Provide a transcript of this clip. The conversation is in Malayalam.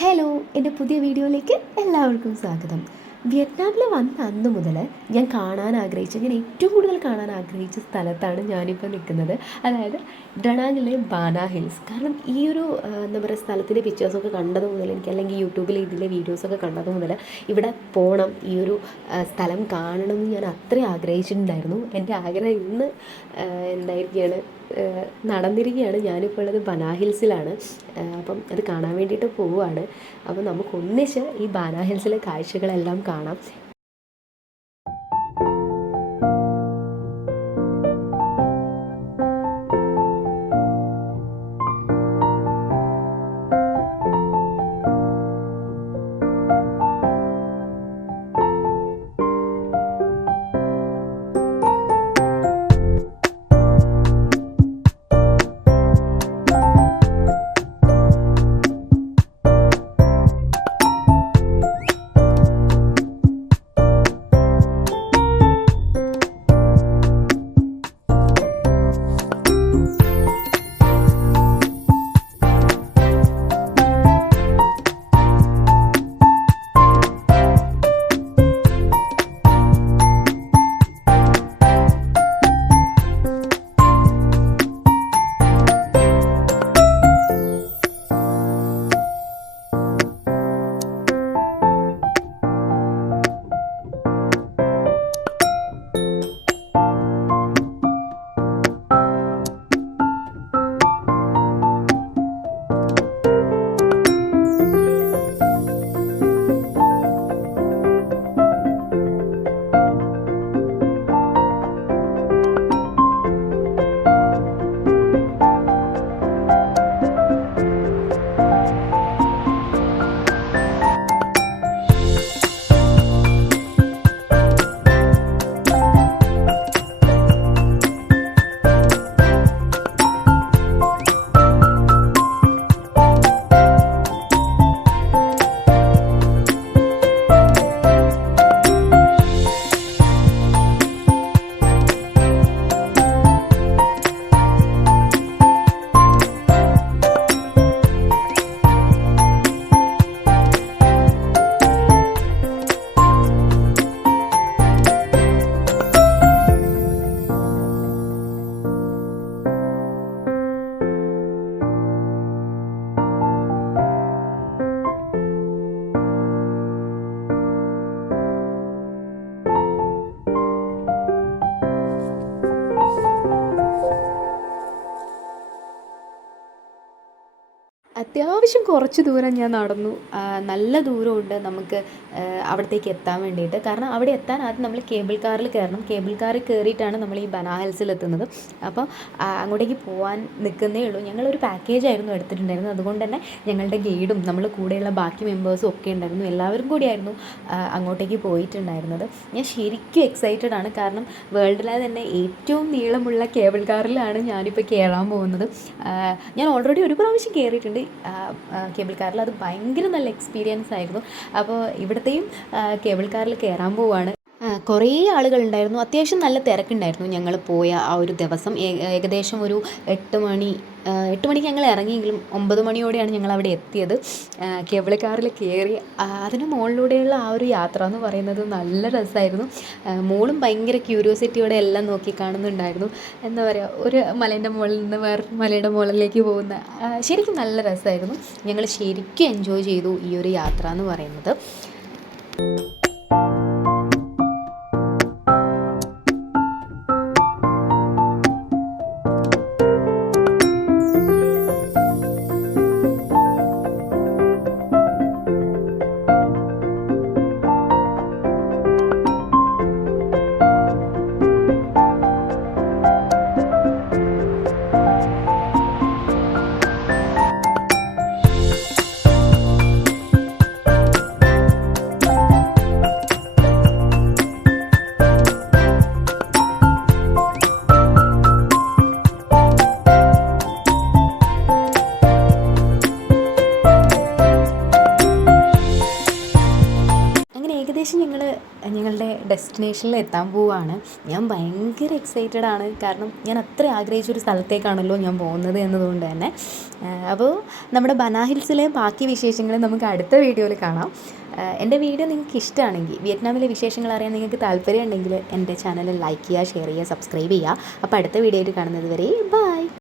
ഹലോ, എൻ്റെ പുതിയ വീഡിയോയിലേക്ക് എല്ലാവർക്കും സ്വാഗതം. വിയറ്റ്നാമിൽ വന്ന അന്ന് മുതൽ ഞാൻ ഏറ്റവും കൂടുതൽ കാണാൻ ആഗ്രഹിച്ച സ്ഥലത്താണ് ഞാനിപ്പോൾ നിൽക്കുന്നത്. അതായത് ഡണാങ്ങിലെ ബാന ഹിൽസ്. കാരണം ഈ ഒരു എന്താ പറയുക, സ്ഥലത്തിൻ്റെ പിക്ചേഴ്സൊക്കെ കണ്ടത് മുതൽ എനിക്ക്, അല്ലെങ്കിൽ യൂട്യൂബിൽ ഇതിൻ്റെ വീഡിയോസൊക്കെ കണ്ടത് മുതൽ ഇവിടെ പോകണം, ഈ ഒരു സ്ഥലം കാണണം എന്ന് ഞാൻ അത്രയും ആഗ്രഹിച്ചിട്ടുണ്ടായിരുന്നു. എൻ്റെ ആഗ്രഹം ഇന്ന് എന്തായിരിക്കുകയാണ്, നടന്നിരിക്കുകയാണ്. ഞാനിപ്പോൾ ഉള്ളത് ബാന ഹിൽസിലാണ്. അപ്പം അത് കാണാൻ വേണ്ടിയിട്ട് പോവുകയാണ്. അപ്പം നമുക്കൊന്നിച്ച് ഈ ബാന ഹിൽസിലെ കാഴ്ചകളെല്ലാം കാണാം. അത്യാവശ്യം കുറച്ച് ദൂരം ഞാൻ നടന്നു. നല്ല ദൂരമുണ്ട് നമുക്ക് അവിടത്തേക്ക് എത്താൻ വേണ്ടിയിട്ട്. കാരണം അവിടെ എത്താൻ ആദ്യം നമ്മൾ കേബിൾ കാറിൽ കയറണം. കേബിൾ കാറിൽ കയറിയിട്ടാണ് നമ്മൾ ഈ ബാന ഹിൽസിൽ എത്തുന്നത്. അപ്പോൾ അങ്ങോട്ടേക്ക് പോകാൻ നിൽക്കുന്നേ ഉള്ളൂ. ഞങ്ങളൊരു പാക്കേജായിരുന്നു എടുത്തിട്ടുണ്ടായിരുന്നത്. അതുകൊണ്ട് തന്നെ ഞങ്ങളുടെ ഗൈഡും നമ്മൾ കൂടെയുള്ള ബാക്കി മെമ്പേഴ്സും ഒക്കെ ഉണ്ടായിരുന്നു. എല്ലാവരും കൂടിയായിരുന്നു അങ്ങോട്ടേക്ക് പോയിട്ടുണ്ടായിരുന്നത്. ഞാൻ ശരിക്കും എക്സൈറ്റഡ് ആണ്. കാരണം വേൾഡിലെ തന്നെ ഏറ്റവും നീളമുള്ള കേബിൾ കാറിലാണ് ഞാനിപ്പോൾ കയറാൻ പോകുന്നത്. ഞാൻ ഓൾറെഡി ഒരു പ്രാവശ്യം കയറിയിട്ടുണ്ട് കേബിൾ കാറിൽ. അത് ഭയങ്കര നല്ല എക്സ്പീരിയൻസ് ആയിരുന്നു. അപ്പോൾ ഇവിടത്തെയും കേബിൾ കാറിൽ കയറാൻ പോവുകയാണ്. കുറേ ആളുകളുണ്ടായിരുന്നു. അത്യാവശ്യം നല്ല തിരക്കുണ്ടായിരുന്നു ഞങ്ങൾ പോയ ആ ഒരു ദിവസം. ഏകദേശം ഒരു 8 മണിക്ക് ഞങ്ങൾ ഇറങ്ങിയെങ്കിലും 9 മണിയോടെയാണ് ഞങ്ങൾ അവിടെ എത്തിയത്. കേബിൾ കാറിൽ കയറി അതിന് മുകളിലൂടെയുള്ള ആ ഒരു യാത്ര എന്ന് പറയുന്നത് നല്ല രസമായിരുന്നു. മോളും ഭയങ്കര ക്യൂരിയോസിറ്റിയോടെ എല്ലാം നോക്കി കാണുന്നുണ്ടായിരുന്നു. എന്താ പറയുക, ഒരു മലേൻ്റെ മുകളിൽ നിന്ന് വേറൊരു മലയുടെ മുകളിലേക്ക് പോകുന്ന ശരിക്കും നല്ല രസമായിരുന്നു. ഞങ്ങൾ ശരിക്കും എൻജോയ് ചെയ്തു ഈ ഒരു യാത്ര എന്ന് പറയുന്നത്. ഞങ്ങളുടെ ഡെസ്റ്റിനേഷനിൽ എത്താൻ പോവുകയാണ്. ഞാൻ ഭയങ്കര എക്സൈറ്റഡ് ആണ്. കാരണം ഞാൻ അത്ര ആഗ്രഹിച്ചൊരു സ്ഥലത്തേക്കാണല്ലോ ഞാൻ പോകുന്നത് എന്നതുകൊണ്ട് തന്നെ. അപ്പോൾ നമ്മുടെ ബനാ ഹിൽസിലെ ബാക്കി വിശേഷങ്ങൾ നമുക്ക് അടുത്ത വീഡിയോയിൽ കാണാം. എൻ്റെ വീഡിയോ നിങ്ങൾക്ക് ഇഷ്ടമാണെങ്കിൽ, വിയറ്റ്നാമിലെ വിശേഷങ്ങൾ അറിയാൻ നിങ്ങൾക്ക് താല്പര്യം ഉണ്ടെങ്കിൽ എൻ്റെ ചാനൽ ലൈക്ക് ചെയ്യുക, ഷെയർ ചെയ്യുക, സബ്സ്ക്രൈബ് ചെയ്യുക. അപ്പോൾ അടുത്ത വീഡിയോയിൽ കാണുന്നത് വരെ ബൈ.